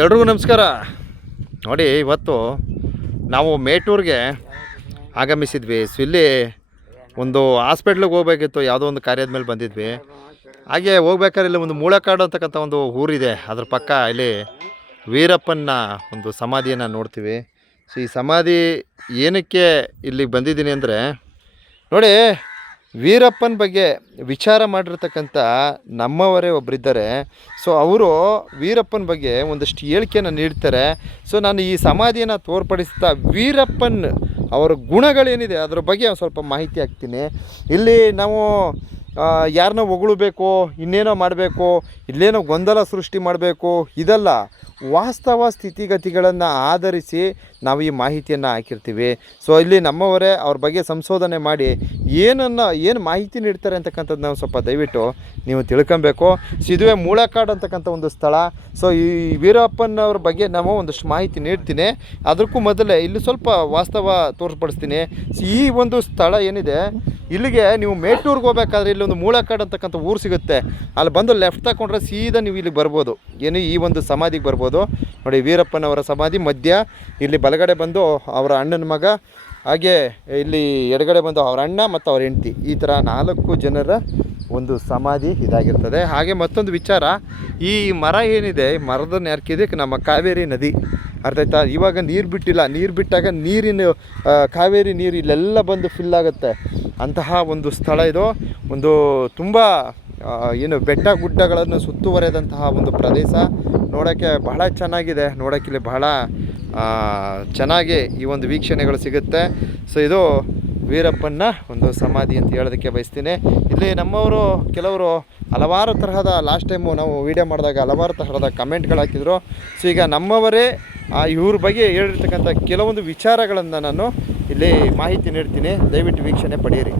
ಎಲ್ರಿಗೂ ನಮಸ್ಕಾರ. ನೋಡಿ, ಇವತ್ತು ನಾವು ಮೇಟೂರಿಗೆ ಆಗಮಿಸಿದ್ವಿ. ಸೊ ಇಲ್ಲಿ ಒಂದು ಹಾಸ್ಪಿಟ್ಲಿಗೆ ಹೋಗ್ಬೇಕಿತ್ತು, ಯಾವುದೋ ಒಂದು ಕಾರ್ಯದ ಮೇಲೆ ಬಂದಿದ್ವಿ. ಹಾಗೆ ಹೋಗ್ಬೇಕಾದ್ರೆ ಇಲ್ಲಿ ಒಂದು ಮೂಳೆಕಾಡು ಅಂತಕ್ಕಂಥ ಒಂದು ಊರಿದೆ, ಅದ್ರ ಪಕ್ಕ ಇಲ್ಲಿ ವೀರಪ್ಪನ ಒಂದು ಸಮಾಧಿಯನ್ನು ನೋಡ್ತೀವಿ. ಸೊ ಈ ಸಮಾಧಿ ಏನಕ್ಕೆ ಇಲ್ಲಿಗೆ ಬಂದಿದ್ದೀನಿ ಅಂದರೆ, ನೋಡಿ, ವೀರಪ್ಪನ ಬಗ್ಗೆ ವಿಚಾರ ಮಾಡಿರ್ತಕ್ಕಂಥ ನಮ್ಮವರೇ ಒಬ್ಬರಿದ್ದಾರೆ. ಸೊ ಅವರು ವೀರಪ್ಪನ ಬಗ್ಗೆ ಒಂದಷ್ಟು ಹೇಳಿಕೆಯನ್ನು ನೀಡ್ತಾರೆ. ಸೊ ನಾನು ಈ ಸಮಾಧಿಯನ್ನು ತೋರ್ಪಡಿಸ್ತಾ ವೀರಪ್ಪನ್ ಅವರ ಗುಣಗಳೇನಿದೆ ಅದರ ಬಗ್ಗೆ ಒಂದು ಸ್ವಲ್ಪ ಮಾಹಿತಿ ಹಾಕ್ತೀನಿ. ಇಲ್ಲಿ ನಾವು ಯಾರನ್ನೋ ಹೊಗಳಬೇಕು, ಇನ್ನೇನೋ ಮಾಡಬೇಕು, ಇಲ್ಲೇನೋ ಗೊಂದಲ ಸೃಷ್ಟಿ ಮಾಡಬೇಕು, ಇದಲ್ಲ. ವಾಸ್ತವ ಸ್ಥಿತಿಗತಿಗಳನ್ನು ಆಧರಿಸಿ ನಾವು ಈ ಮಾಹಿತಿಯನ್ನು ಹಾಕಿರ್ತೀವಿ. ಸೊ ಇಲ್ಲಿ ನಮ್ಮವರೇ ಅವ್ರ ಬಗ್ಗೆ ಸಂಶೋಧನೆ ಮಾಡಿ ಏನು ಮಾಹಿತಿ ನೀಡ್ತಾರೆ ಅಂತಕ್ಕಂಥದ್ದು ನಾವು ಸ್ವಲ್ಪ ದಯವಿಟ್ಟು ನೀವು ತಿಳ್ಕೊಬೇಕು. ಸೊ ಇದುವೇ ಮೂಳೆಕಾಡು ಅಂತಕ್ಕಂಥ ಒಂದು ಸ್ಥಳ. ಸೊ ಈ ವೀರಪ್ಪನವ್ರ ಬಗ್ಗೆ ನಾವು ಒಂದಷ್ಟು ಮಾಹಿತಿ ನೀಡ್ತೀನಿ. ಅದಕ್ಕೂ ಮೊದಲೇ ಇಲ್ಲಿ ಸ್ವಲ್ಪ ವಾಸ್ತವ ತೋರ್ಪಡಿಸ್ತೀನಿ. ಸೊ ಈ ಒಂದು ಸ್ಥಳ ಏನಿದೆ, ಇಲ್ಲಿಗೆ ನೀವು ಮೇಟೂರ್ಗೆ ಹೋಗ್ಬೇಕಾದ್ರೆ ಇಲ್ಲಿ ಒಂದು ಮೂಳೆಕಾಡು ಅಂತಕ್ಕಂಥ ಊರು ಸಿಗುತ್ತೆ. ಅಲ್ಲಿ ಬಂದು ಲೆಫ್ಟ್ ತಗೊಂಡ್ರೆ ಸೀದಾ ನೀವು ಇಲ್ಲಿಗೆ ಬರ್ಬೋದು, ಏನು ಈ ಒಂದು ಸಮಾಧಿಗೆ ಬರ್ಬೋದು. ನೋಡಿ, ವೀರಪ್ಪನವರ ಸಮಾಧಿ ಮಧ್ಯ, ಇಲ್ಲಿ ಬಲಗಡೆ ಬಂದು ಅವರ ಅಣ್ಣನ ಮಗ, ಹಾಗೆ ಇಲ್ಲಿ ಎಡಗಡೆ ಬಂದು ಅವರ ಅಣ್ಣ ಮತ್ತು ಅವ್ರ ಹೆಂಡತಿ, ಈ ಥರ 4 ಜನರ ಒಂದು ಸಮಾಧಿ ಇದಾಗಿರ್ತದೆ. ಹಾಗೆ ಮತ್ತೊಂದು ವಿಚಾರ, ಈ ಮರ ಏನಿದೆ, ಮರದ ನೆರಕಿದೆ ನಮ್ಮ ಕಾವೇರಿ ನದಿ, ಅರ್ಥ ಆಯ್ತಾ? ಇವಾಗ ನೀರು ಬಿಟ್ಟಿಲ್ಲ, ನೀರು ಬಿಟ್ಟಾಗ ನೀರಿನ ಕಾವೇರಿ ನೀರು ಇಲ್ಲೆಲ್ಲ ಬಂದು ಫಿಲ್ ಆಗುತ್ತೆ. ಅಂತಹ ಒಂದು ಸ್ಥಳ ಇದು. ಒಂದು ತುಂಬ ಏನು ಬೆಟ್ಟ ಗುಡ್ಡಗಳನ್ನು ಸುತ್ತುವರೆದಂತಹ ಒಂದು ಪ್ರದೇಶ. ನೋಡೋಕ್ಕೆ ಬಹಳ ಚೆನ್ನಾಗಿದೆ. ನೋಡೋಕ್ಕೆ ಇಲ್ಲಿ ಬಹಳ ಚೆನ್ನಾಗಿ ಈ ಒಂದು ವೀಕ್ಷಣೆಗಳು ಸಿಗುತ್ತೆ. ಸೊ ಇದು ವೀರಪ್ಪನ ಒಂದು ಸಮಾಧಿ ಅಂತ ಹೇಳೋದಕ್ಕೆ ಬಯಸ್ತೀನಿ. ಇಲ್ಲಿ ನಮ್ಮವರು ಕೆಲವರು ಹಲವಾರು ತರಹದ, ಲಾಸ್ಟ್ ಟೈಮು ನಾವು ವೀಡಿಯೋ ಮಾಡಿದಾಗ ಹಲವಾರು ತರಹದ ಕಮೆಂಟ್ಗಳು ಹಾಕಿದರು. ಸೊ ಈಗ ನಮ್ಮವರೇ ಇವ್ರ ಬಗ್ಗೆ ಹೇಳಿರ್ತಕ್ಕಂಥ ಕೆಲವೊಂದು ವಿಚಾರಗಳನ್ನು ನಾನು ಇಲ್ಲಿ ಮಾಹಿತಿ ನೀಡ್ತೀನಿ. ದಯವಿಟ್ಟು ವೀಕ್ಷಣೆ ಪಡೆಯಿರಿ.